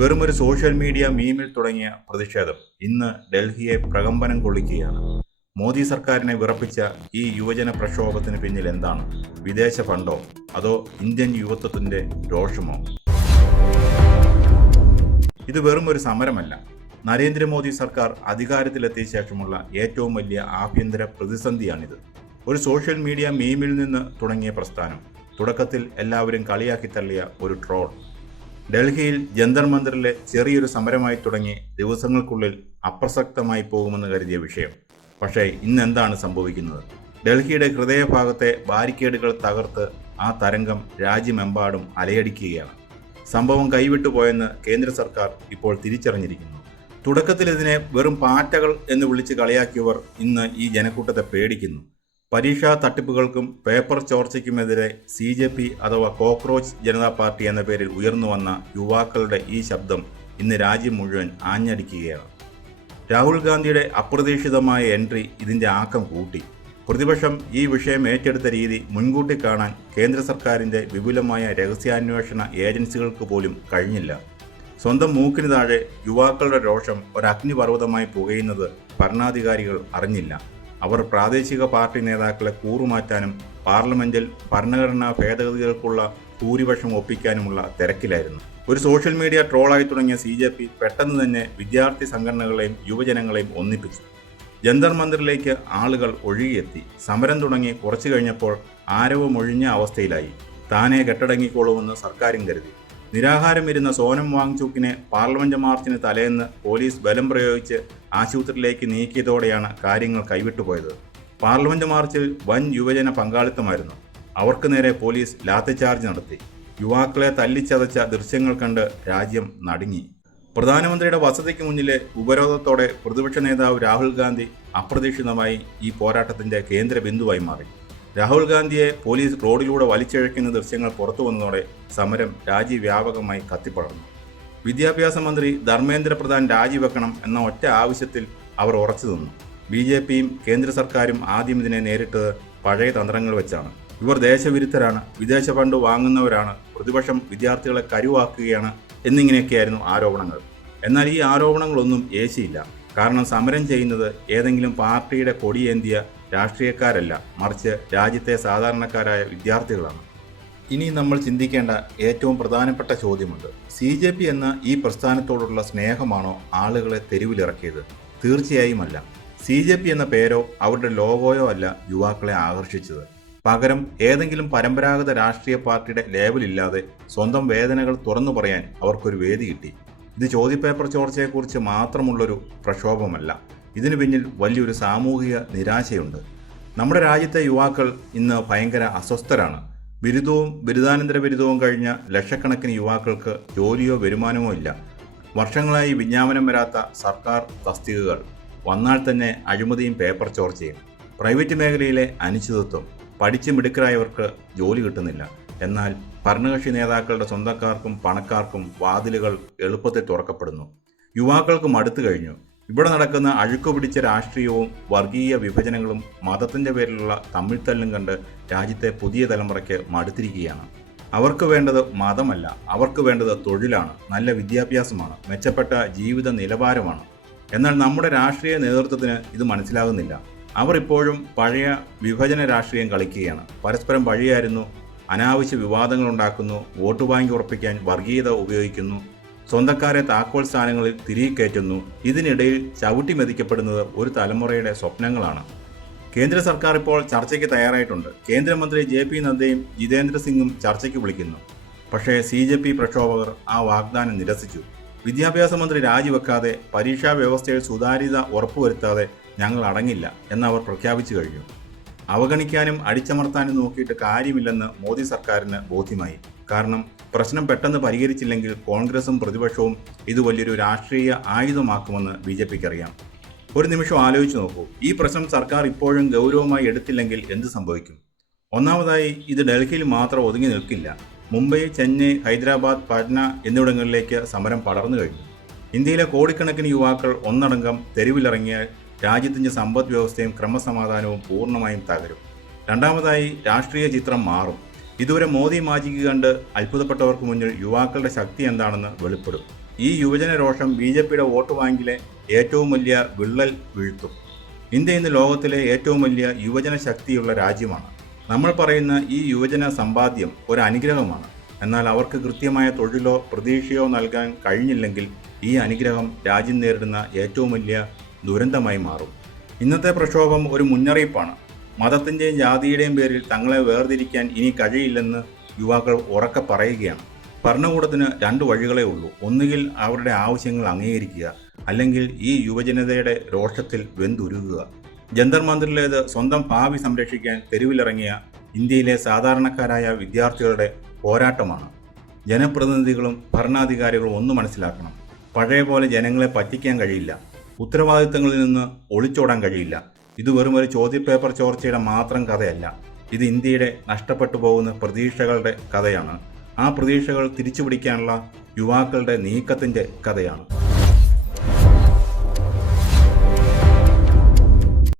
വെറുമൊരു social media മീമിൽ തുടങ്ങിയ പ്രതിഷേധം ഇന്ന് ഡൽഹിയെ പ്രകമ്പനം കൊള്ളിക്കുകയാണ്. മോദി സർക്കാരിനെ വിറപ്പിച്ച ഈ യുവജന പ്രക്ഷോഭത്തിന് പിന്നിൽ എന്താണ്? വിദേശ ഫണ്ടോ അതോ ഇന്ത്യൻ യുവത്വത്തിന്റെ രോഷമോ? ഇത് വെറും ഒരു സമരമല്ല. നരേന്ദ്രമോദി സർക്കാർ അധികാരത്തിലെത്തിയ ശേഷമുള്ള ഏറ്റവും വലിയ ആഭ്യന്തര പ്രതിസന്ധിയാണിത്. ഒരു സോഷ്യൽ മീഡിയ മീമിൽ നിന്ന് തുടങ്ങിയ പ്രസ്ഥാനം തുടക്കത്തിൽ എല്ലാവരും കളിയാക്കി തള്ളിയ ഒരു ട്രോൾ ഡൽഹിയിൽ ജന്തർ മന്ദിറിലെ ചെറിയൊരു സമരമായി തുടങ്ങി ദിവസങ്ങൾക്കുള്ളിൽ അപ്രസക്തമായി പോകുമെന്ന് കരുതിയ വിഷയം. പക്ഷേ ഇന്ന് എന്താണ് സംഭവിക്കുന്നത്? ഡൽഹിയുടെ ഹൃദയഭാഗത്തെ ബാരിക്കേഡുകൾ തകർത്ത് ആ തരംഗം രാജ്യമെമ്പാടും അലയടിക്കുകയാണ്. സംഭവം കൈവിട്ടുപോയെന്ന് കേന്ദ്ര സർക്കാർ ഇപ്പോൾ തിരിച്ചറിഞ്ഞിരിക്കുന്നു. തുടക്കത്തിൽ ഇതിനെ വെറും പാറ്റകൾ എന്ന് വിളിച്ച് കളിയാക്കിയവർ ഇന്ന് ഈ ജനക്കൂട്ടത്തെ പേടിക്കുന്നു. പരീക്ഷാ തട്ടിപ്പുകൾക്കും പേപ്പർ ചോർച്ചയ്ക്കുമെതിരെ CJP അഥവാ കോക്രോച്ച് ജനതാ പാർട്ടി എന്ന പേരിൽ ഉയർന്നു വന്ന യുവാക്കളുടെ ഈ ശബ്ദം ഇന്ന് രാജ്യം മുഴുവൻ ആഞ്ഞടിക്കുകയാണ്. രാഹുൽ ഗാന്ധിയുടെ അപ്രതീക്ഷിതമായ എൻട്രി ഇതിൻ്റെ ആക്കം കൂട്ടി. പ്രതിപക്ഷം ഈ വിഷയം ഏറ്റെടുത്ത രീതി മുൻകൂട്ടി കാണാൻ കേന്ദ്ര സർക്കാരിൻ്റെ വിപുലമായ രഹസ്യാന്വേഷണ ഏജൻസികൾക്ക് പോലും കഴിഞ്ഞില്ല. സ്വന്തം മൂക്കിന് താഴെ യുവാക്കളുടെ രോഷം ഒരു അഗ്നിപർവ്വതമായി പുകയുന്നത് ഭരണാധികാരികൾ അറിഞ്ഞില്ല. അവർ പ്രാദേശിക പാർട്ടി നേതാക്കളെ കൂറുമാറ്റാനും പാർലമെന്റിൽ ഭരണഘടനാ ഭേദഗതികൾക്കുള്ള ഭൂരിപക്ഷം ഒപ്പിക്കാനുമുള്ള തിരക്കിലായിരുന്നു. ഒരു സോഷ്യൽ മീഡിയ ട്രോളായി തുടങ്ങിയ CJP പെട്ടെന്ന് തന്നെ വിദ്യാർത്ഥി സംഘടനകളെയും യുവജനങ്ങളെയും ഒന്നിപ്പിച്ചു. ജന്തർ മന്ദിറിലേക്ക് ആളുകൾ ഒഴുകിയെത്തി. സമരം തുടങ്ങി കുറച്ചു കഴിഞ്ഞപ്പോൾ ആരവമൊഴിഞ്ഞ അവസ്ഥയിലായി. താനെ കെട്ടടങ്ങിക്കോളുമെന്ന് സർക്കാരും കരുതി. നിരാഹാരം ഇരുന്ന സോനം വാങ്ചുക്കിനെ പാർലമെന്റ് മാർച്ചിന് തലേന്ന് പോലീസ് ബലം പ്രയോഗിച്ച് ആശുപത്രിയിലേക്ക് നീക്കിയതോടെയാണ് കാര്യങ്ങൾ കൈവിട്ടുപോയത്. പാർലമെന്റ് മാർച്ചിൽ വൻ യുവജന പങ്കാളിത്തമായിരുന്നു. അവർക്ക് നേരെ പോലീസ് ലാത്തിചാർജ് നടത്തി. യുവാക്കളെ തല്ലിച്ചതച്ച ദൃശ്യങ്ങൾ കണ്ട് രാജ്യം നടുങ്ങി. പ്രധാനമന്ത്രിയുടെ വസതിക്ക് മുന്നിലെ ഉപരോധത്തോടെ പ്രതിപക്ഷ നേതാവ് രാഹുൽ ഗാന്ധി അപ്രതീക്ഷിതമായി ഈ പോരാട്ടത്തിന്റെ കേന്ദ്ര ബിന്ദുവായി മാറി. രാഹുൽ ഗാന്ധിയെ പോലീസ് റോഡിലൂടെ വലിച്ചിഴയ്ക്കുന്ന ദൃശ്യങ്ങൾ പുറത്തു വന്നതോടെ സമരം രാജ്യവ്യാപകമായി കത്തിപ്പടർന്നു. വിദ്യാഭ്യാസ മന്ത്രി ധർമ്മേന്ദ്ര പ്രധാൻ രാജിവെക്കണം എന്ന ഒറ്റ ആവശ്യത്തിൽ അവർ ഉറച്ചു നിന്നു. BJPയും കേന്ദ്ര സർക്കാരും ആദ്യം ഇതിനെ നേരിട്ടത് പഴയ തന്ത്രങ്ങൾ വെച്ചാണ്. ഇവർ ദേശവിരുദ്ധരാണ്, വിദേശ ഫണ്ട് വാങ്ങുന്നവരാണ്, പ്രതിപക്ഷം വിദ്യാർത്ഥികളെ കരുവാക്കുകയാണ് എന്നിങ്ങനെയൊക്കെയായിരുന്നു ആരോപണങ്ങൾ. എന്നാൽ ഈ ആരോപണങ്ങളൊന്നും ഏശിയില്ല. കാരണം സമരം ചെയ്യുന്നത് ഏതെങ്കിലും പാർട്ടിയുടെ കൊടിയേന്തിയ രാഷ്ട്രീയക്കാരല്ല, മറിച്ച് രാജ്യത്തെ സാധാരണക്കാരായ വിദ്യാർത്ഥികളാണ്. ഇനി നമ്മൾ ചിന്തിക്കേണ്ട ഏറ്റവും പ്രധാനപ്പെട്ട ചോദ്യമുണ്ട്. CJP എന്ന ഈ പ്രസ്ഥാനത്തോടുള്ള സ്നേഹമാണോ ആളുകളെ തെരുവിലിറക്കിയത്? തീർച്ചയായുമല്ല. CJP എന്ന പേരോ അവരുടെ ലോഗോയോ അല്ല യുവാക്കളെ ആകർഷിച്ചത്. പകരം ഏതെങ്കിലും പരമ്പരാഗത രാഷ്ട്രീയ പാർട്ടിയുടെ ലേബലില്ലാതെ സ്വന്തം വേദനകൾ തുറന്നു പറയാൻ അവർക്കൊരു വേദി കിട്ടി. ഇത് ചോദ്യപേപ്പർ ചോർച്ചയെക്കുറിച്ച് മാത്രമുള്ളൊരു പ്രക്ഷോഭമല്ല. ഇതിനു പിന്നിൽ വലിയൊരു സാമൂഹിക നിരാശയുണ്ട്. നമ്മുടെ രാജ്യത്തെ യുവാക്കൾ ഇന്ന് ഭയങ്കര അസ്വസ്ഥരാണ്. ബിരുദവും ബിരുദാനന്തര ബിരുദവും കഴിഞ്ഞ ലക്ഷക്കണക്കിന് യുവാക്കൾക്ക് ജോലിയോ വരുമാനമോ ഇല്ല. വർഷങ്ങളായി വിജ്ഞാപനം വരാത്ത സർക്കാർ തസ്തികകൾ, വന്നാൽ തന്നെ അഴിമതിയും പേപ്പർ ചോർച്ചയും, പ്രൈവറ്റ് മേഖലയിലെ അനിശ്ചിതത്വം, പഠിച്ച് മിടുക്കരായവർക്ക് ജോലി കിട്ടുന്നില്ല. എന്നാൽ ഭരണകക്ഷി നേതാക്കളുടെ സ്വന്തക്കാർക്കും പണക്കാർക്കും വാതിലുകൾ എളുപ്പത്തിൽ തുറക്കപ്പെടുന്നു. യുവാക്കൾക്ക് മടുത്തു കഴിഞ്ഞു. ഇവിടെ നടക്കുന്ന അഴുക്കുപിടിച്ച രാഷ്ട്രീയവും വർഗീയ വിഭജനങ്ങളും മതത്തിൻ്റെ പേരിലുള്ള തമ്മിൽത്തല്ലും കണ്ട് രാജ്യത്തെ പുതിയ തലമുറയ്ക്ക് മടുത്തിരിക്കുകയാണ്. അവർക്ക് വേണ്ടത് മതമല്ല, അവർക്ക് വേണ്ടത് തൊഴിലാണ്, നല്ല വിദ്യാഭ്യാസമാണ്, മെച്ചപ്പെട്ട ജീവിത നിലവാരമാണ്. എന്നാൽ നമ്മുടെ രാഷ്ട്രീയ നേതൃത്വത്തിന് ഇത് മനസ്സിലാകുന്നില്ല. അവർ ഇപ്പോഴും പഴയ വിഭജന രാഷ്ട്രീയം കളിക്കുകയാണ്. പരസ്പരം പഴിയായിരുന്നു, അനാവശ്യ വിവാദങ്ങൾ ഉണ്ടാക്കുന്നു, വോട്ട് ബാങ്ക് ഉറപ്പിക്കാൻ വർഗീയത ഉപയോഗിക്കുന്നു, സ്വന്തക്കാരെ താക്കോൽ സ്ഥാനങ്ങളിൽ തിരികെ കയറ്റുന്നു. ഇതിനിടയിൽ ചവിട്ടി മെതിക്കപ്പെടുന്നത് ഒരു തലമുറയുടെ സ്വപ്നങ്ങളാണ്. കേന്ദ്ര സർക്കാർ ഇപ്പോൾ ചർച്ചയ്ക്ക് തയ്യാറായിട്ടുണ്ട്. കേന്ദ്രമന്ത്രി JP നദ്ദയും ജിതേന്ദ്ര സിംഗും ചർച്ചയ്ക്ക് വിളിക്കുന്നു. പക്ഷേ CJP പ്രക്ഷോഭകർ ആ വാഗ്ദാനം നിരസിച്ചു. വിദ്യാഭ്യാസ മന്ത്രി രാജിവെക്കാതെ, പരീക്ഷാ വ്യവസ്ഥയിൽ സുതാര്യത ഉറപ്പുവരുത്താതെ ഞങ്ങൾ അടങ്ങില്ല എന്നവർ പ്രഖ്യാപിച്ചു കഴിഞ്ഞു. അവഗണിക്കാനും അടിച്ചമർത്താനും നോക്കിയിട്ട് കാര്യമില്ലെന്ന് മോദി സർക്കാരിന് ബോധ്യമായി. കാരണം പ്രശ്നം പെട്ടെന്ന് പരിഹരിച്ചില്ലെങ്കിൽ കോൺഗ്രസും പ്രതിപക്ഷവും ഇത് വലിയൊരു രാഷ്ട്രീയ ആയുധമാക്കുമെന്ന് BJPക്ക് അറിയാം. ഒരു നിമിഷം ആലോചിച്ച് നോക്കൂ. ഈ പ്രശ്നം സർക്കാർ ഇപ്പോഴും ഗൗരവമായി എടുത്തില്ലെങ്കിൽ എന്ത് സംഭവിക്കും? ഒന്നാമതായി, ഇത് ഡൽഹിയിൽ മാത്രം ഒതുങ്ങി നിൽക്കില്ല. മുംബൈ, ചെന്നൈ, ഹൈദരാബാദ്, പട്ന എന്നിവിടങ്ങളിലേക്ക് സമരം പടർന്നു കഴിഞ്ഞു. ഇന്ത്യയിലെ കോടിക്കണക്കിന് യുവാക്കൾ ഒന്നടങ്കം തെരുവിലിറങ്ങിയാൽ രാജ്യത്തിൻ്റെ സമ്പദ് വ്യവസ്ഥയും ക്രമസമാധാനവും പൂർണ്ണമായും തകരും. രണ്ടാമതായി, രാഷ്ട്രീയ ചിത്രം മാറും. ഇതുവരെ മോദി മാജിക് കണ്ട് അത്ഭുതപ്പെട്ടവർക്ക് മുന്നിൽ യുവാക്കളുടെ ശക്തി എന്താണെന്ന് വെളിപ്പെടും. ഈ യുവജന രോഷം BJPയുടെ വോട്ട് ബാങ്കിലെ ഏറ്റവും വലിയ വിള്ളൽ വീഴ്ത്തും. ഇന്ത്യ ഇന്ന് ലോകത്തിലെ ഏറ്റവും വലിയ യുവജന ശക്തിയുള്ള രാജ്യമാണ്. നമ്മൾ പറയുന്ന ഈ യുവജന സമ്പാദ്യം ഒരു അനുഗ്രഹമാണ്. എന്നാൽ അവർക്ക് കൃത്യമായ തൊഴിലോ പ്രതീക്ഷയോ നൽകാൻ കഴിഞ്ഞില്ലെങ്കിൽ ഈ അനുഗ്രഹം രാജ്യം നേരിടുന്ന ഏറ്റവും വലിയ ദുരന്തമായി മാറും. ഇന്നത്തെ പ്രക്ഷോഭം ഒരു മുന്നറിയിപ്പാണ്. മതത്തിൻ്റെയും ജാതിയുടെയും പേരിൽ തങ്ങളെ വേർതിരിക്കാൻ ഇനി കഴിയില്ലെന്ന് യുവാക്കൾ ഉറക്കെ പറയുകയാണ്. ഭരണകൂടത്തിന് 2 വഴികളേ ഉള്ളൂ. ഒന്നുകിൽ അവരുടെ ആവശ്യങ്ങൾ അംഗീകരിക്കുക, അല്ലെങ്കിൽ ഈ യുവജനതയുടെ രോഷത്തിൽ വെന്തുരുകുക. ജന്തർ മന്ദിറിലേത് സ്വന്തം ഭാവി സംരക്ഷിക്കാൻ തെരുവിലിറങ്ങിയ ഇന്ത്യയിലെ സാധാരണക്കാരായ വിദ്യാർത്ഥികളുടെ പോരാട്ടമാണ്. ജനപ്രതിനിധികളും ഭരണാധികാരികളും ഒന്ന് മനസ്സിലാക്കണം. പഴയ പോലെ ജനങ്ങളെ പറ്റിക്കാൻ കഴിയില്ല. ഉത്തരവാദിത്തങ്ങളിൽ നിന്ന് ഒളിച്ചോടാൻ കഴിയില്ല. ഇത് വെറും ഒരു ചോദ്യപേപ്പർ ചോർച്ചയുടെ മാത്രം കഥയല്ല. ഇത് ഇന്ത്യയുടെ നഷ്ടപ്പെട്ടു പോകുന്ന പ്രതീക്ഷകളുടെ കഥയാണ്. ആ പ്രതീക്ഷകൾ തിരിച്ചുപിടിക്കാനുള്ള യുവാക്കളുടെ നീക്കത്തിൻ്റെ കഥയാണ്.